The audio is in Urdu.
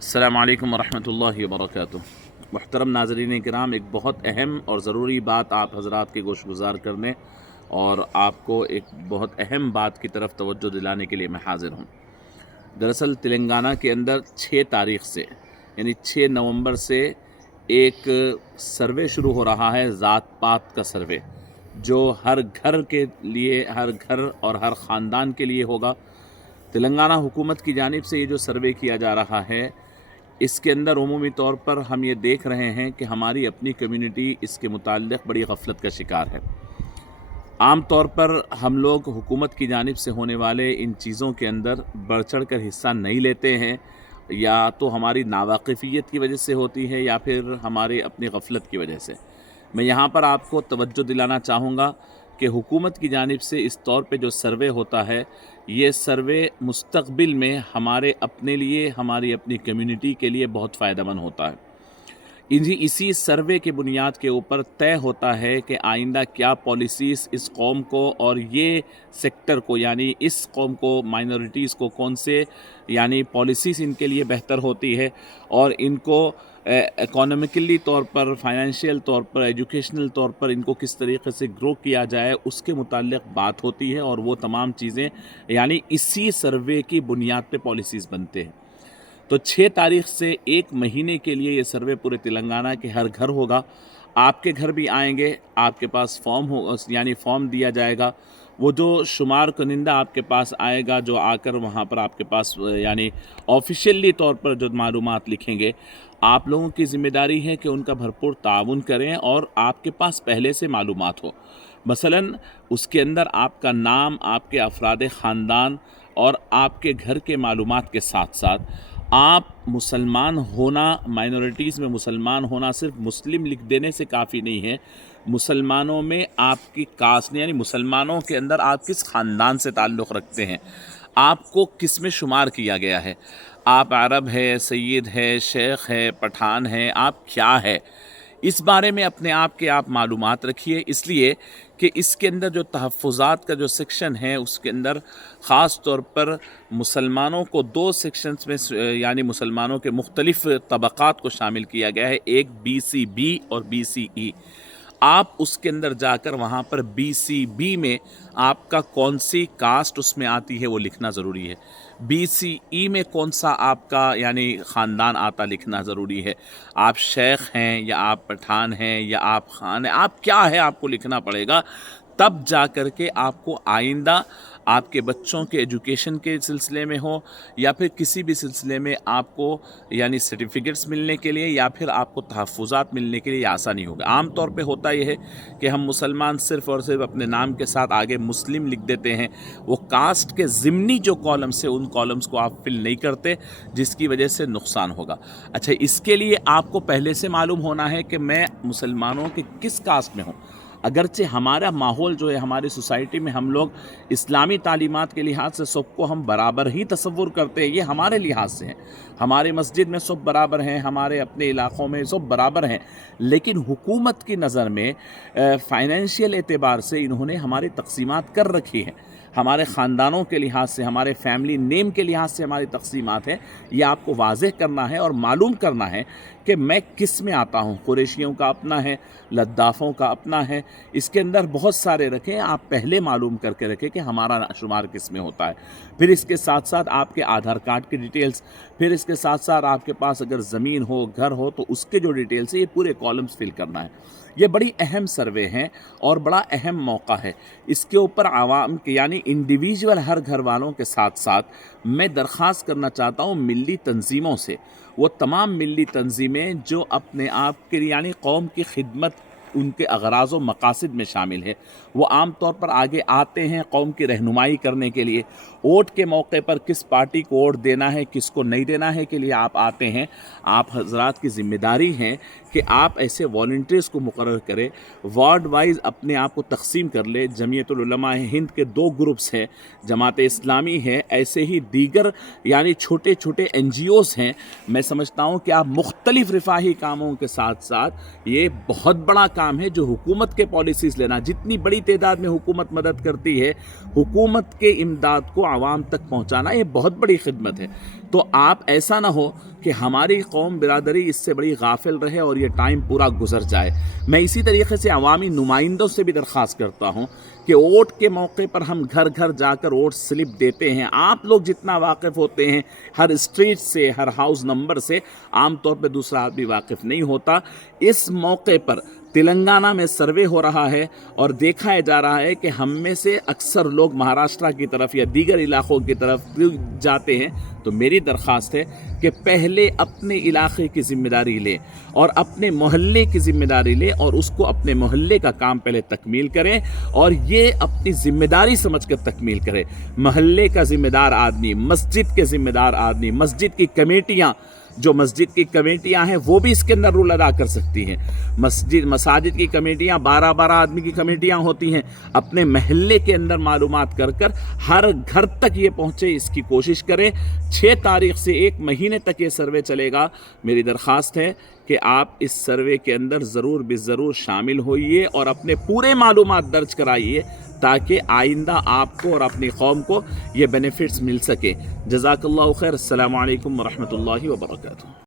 السلام علیکم ورحمۃ اللہ وبرکاتہ۔ محترم ناظرین کرام، ایک بہت اہم اور ضروری بات آپ حضرات کے گوش گزار کرنے اور آپ کو ایک بہت اہم بات کی طرف توجہ دلانے کے لیے میں حاضر ہوں۔ دراصل تلنگانہ کے اندر 6 تاریخ سے یعنی 6 نومبر سے ایک سروے شروع ہو رہا ہے، ذات پات کا سروے، جو ہر گھر کے لیے، ہر گھر اور ہر خاندان کے لیے ہوگا۔ تلنگانہ حکومت کی جانب سے یہ جو سروے کیا جا رہا ہے، اس کے اندر عمومی طور پر ہم یہ دیکھ رہے ہیں کہ ہماری اپنی کمیونٹی اس کے متعلق بڑی غفلت کا شکار ہے۔ عام طور پر ہم لوگ حکومت کی جانب سے ہونے والے ان چیزوں کے اندر بڑھ چڑھ کر حصہ نہیں لیتے ہیں، یا تو ہماری ناواقفیت کی وجہ سے ہوتی ہے یا پھر ہمارے اپنی غفلت کی وجہ سے۔ میں یہاں پر آپ کو توجہ دلانا چاہوں گا کہ حکومت کی جانب سے اس طور پہ جو سروے ہوتا ہے، یہ سروے مستقبل میں ہمارے اپنے لیے، ہماری اپنی کمیونٹی کے لیے بہت فائدہ مند ہوتا ہے۔ اسی سروے کے بنیاد کے اوپر طے ہوتا ہے کہ آئندہ کیا پالیسیز اس قوم کو اور یہ سیکٹر کو، یعنی اس قوم کو، مائنورٹیز کو کون سے یعنی پالیسیز ان کے لیے بہتر ہوتی ہے، اور ان کو اکانومیکلی طور پر، فائنینشیل طور پر، ایجوکیشنل طور پر ان کو کس طریقے سے گرو کیا جائے، اس کے متعلق بات ہوتی ہے، اور وہ تمام چیزیں یعنی اسی سروے کی بنیاد پہ پالیسیز بنتے ہیں۔ تو 6 تاریخ سے ایک مہینے کے لیے یہ سروے پورے تلنگانہ کے ہر گھر ہوگا۔ آپ کے گھر بھی آئیں گے، آپ کے پاس فارم دیا جائے گا۔ وہ جو شمار کنندہ آپ کے پاس آئے گا، جو آ کر وہاں پر آپ کے پاس یعنی آفیشیلی طور پر جو معلومات لکھیں گے، آپ لوگوں کی ذمہ داری ہے کہ ان کا بھرپور تعاون کریں اور آپ کے پاس پہلے سے معلومات ہو۔ مثلاً اس کے اندر آپ کا نام، آپ کے افراد خاندان اور آپ کے گھر کے معلومات کے ساتھ ساتھ آپ مسلمان ہونا، مائنورٹیز میں مسلمان ہونا صرف مسلم لکھ دینے سے کافی نہیں ہے۔ مسلمانوں میں آپ کی کاسٹ یعنی مسلمانوں کے اندر آپ کس خاندان سے تعلق رکھتے ہیں، آپ کو کس میں شمار کیا گیا ہے، آپ عرب ہے، سید ہے، شیخ ہے، پٹھان ہے، آپ کیا ہے، اس بارے میں اپنے آپ کے آپ معلومات رکھیے۔ اس لیے کہ اس کے اندر جو تحفظات کا جو سیکشن ہے، اس کے اندر خاص طور پر مسلمانوں کو 2 سیکشنز میں یعنی مسلمانوں کے مختلف طبقات کو شامل کیا گیا ہے، ایک BCB اور BCE۔ آپ اس کے اندر جا کر وہاں پر BCB میں آپ کا کون سی کاسٹ اس میں آتی ہے وہ لکھنا ضروری ہے، BCE میں کون سا آپ کا یعنی خاندان آتا لکھنا ضروری ہے۔ آپ شیخ ہیں یا آپ پٹھان ہیں یا آپ خان ہیں، آپ کیا ہے آپ کو لکھنا پڑے گا، تب جا کر کے آپ کو آئندہ آپ کے بچوں کے ایجوکیشن کے سلسلے میں ہو یا پھر کسی بھی سلسلے میں آپ کو یعنی سرٹیفکیٹس ملنے کے لیے یا پھر آپ کو تحفظات ملنے کے لیے آسانی ہوگا۔ عام طور پہ ہوتا یہ ہے کہ ہم مسلمان صرف اور صرف اپنے نام کے ساتھ آگے مسلم لکھ دیتے ہیں، وہ کاسٹ کے ضمنی جو کالمس ہیں ان کالمس کو آپ فل نہیں کرتے، جس کی وجہ سے نقصان ہوگا۔ اچھا، اس کے لیے آپ کو پہلے سے معلوم ہونا ہے کہ میں مسلمانوں کے کس کاسٹ میں ہوں۔ اگرچہ ہمارا ماحول جو ہے، ہماری سوسائٹی میں ہم لوگ اسلامی تعلیمات کے لحاظ سے سب کو ہم برابر ہی تصور کرتے ہیں، یہ ہمارے لحاظ سے ہیں، ہمارے مسجد میں سب برابر ہیں، ہمارے اپنے علاقوں میں سب برابر ہیں، لیکن حکومت کی نظر میں فائنینشیل اعتبار سے انہوں نے ہماری تقسیمات کر رکھی ہیں، ہمارے خاندانوں کے لحاظ سے، ہمارے فیملی نیم کے لحاظ سے ہماری تقسیمات ہیں۔ یہ آپ کو واضح کرنا ہے اور معلوم کرنا ہے کہ میں کس میں آتا ہوں۔ قریشیوں کا اپنا ہے، لدافوں کا اپنا ہے، اس کے اندر بہت سارے رکھیں، آپ پہلے معلوم کر کے رکھیں کہ ہمارا شمار کس میں ہوتا ہے۔ پھر اس کے ساتھ ساتھ آپ کے آدھار کارڈ کی ڈیٹیلز، پھر اس کے ساتھ ساتھ آپ کے پاس اگر زمین ہو، گھر ہو، تو اس کے جو ڈیٹیلز ہیں، یہ پورے کالمز فل کرنا ہے۔ یہ بڑی اہم سروے ہیں اور بڑا اہم موقع ہے۔ اس کے اوپر عوام کے یعنی انڈیویجول ہر گھر والوں کے ساتھ ساتھ میں درخواست کرنا چاہتا ہوں ملی تنظیموں سے، وہ تمام ملی تنظیمیں جو اپنے آپ کے یعنی قوم کی خدمت ان کے اغراض و مقاصد میں شامل ہے، وہ عام طور پر آگے آتے ہیں قوم کی رہنمائی کرنے کے لیے۔ ووٹ کے موقع پر کس پارٹی کو ووٹ دینا ہے، کس کو نہیں دینا ہے کے لیے آپ آتے ہیں۔ آپ حضرات کی ذمہ داری ہے کہ آپ ایسے والنٹیئرز کو مقرر کریں، وارڈ وائز اپنے آپ کو تقسیم کر لے۔ جمعیت العلماء ہند کے 2 گروپس ہیں، جماعت اسلامی ہے، ایسے ہی دیگر یعنی چھوٹے چھوٹے NGOs ہیں۔ میں سمجھتا ہوں کہ آپ مختلف رفاہی کاموں کے ساتھ ساتھ یہ بہت بڑا کام ہے جو حکومت کے پالیسیز لینا، جتنی بڑی تعداد میں حکومت مدد کرتی ہے، حکومت کے امداد کو عوام تک پہنچانا، یہ بہت بڑی خدمت ہے۔ تو آپ ایسا نہ ہو کہ ہماری قوم برادری اس سے بڑی غافل رہے اور یہ ٹائم پورا گزر جائے۔ میں اسی طریقے سے عوامی نمائندوں سے بھی درخواست کرتا ہوں کہ ووٹ کے موقع پر ہم گھر گھر جا کر ووٹ سلپ دیتے ہیں، آپ لوگ جتنا واقف ہوتے ہیں ہر اسٹریٹ سے، ہر ہاؤس نمبر سے، عام طور پہ دوسرا آدمی واقف نہیں ہوتا۔ اس موقع پر تلنگانہ میں سروے ہو رہا ہے اور دیکھا جا رہا ہے کہ ہم میں سے اکثر لوگ مہاراشٹرا کی طرف یا دیگر علاقوں کی طرف جاتے ہیں، تو میری درخواست ہے کہ پہلے اپنے علاقے کی ذمہ داری لیں اور اپنے محلے کی ذمہ داری لیں اور اس کو اپنے محلے کا کام پہلے تکمیل کریں اور یہ اپنی ذمہ داری سمجھ کر تکمیل کریں۔ محلے کا ذمہ دار آدمی، مسجد کے ذمہ دار آدمی، مسجد کی کمیٹیاں، جو مسجد کی کمیٹیاں ہیں وہ بھی اس کے اندر رول ادا کر سکتی ہیں۔ مساجد کی کمیٹیاں 12 آدمی کی کمیٹیاں ہوتی ہیں، اپنے محلے کے اندر معلومات کر کر ہر گھر تک یہ پہنچے، اس کی کوشش کریں۔ 6 تاریخ سے 1 مہینے تک یہ سروے چلے گا۔ میری درخواست ہے کہ آپ اس سروے کے اندر ضرور شامل ہوئیے اور اپنے پورے معلومات درج کرائیے تاکہ آئندہ آپ کو اور اپنی قوم کو یہ بینیفٹس مل سکے۔ جزاک اللہ خیر۔ السلام علیکم ورحمۃ اللہ وبرکاتہ۔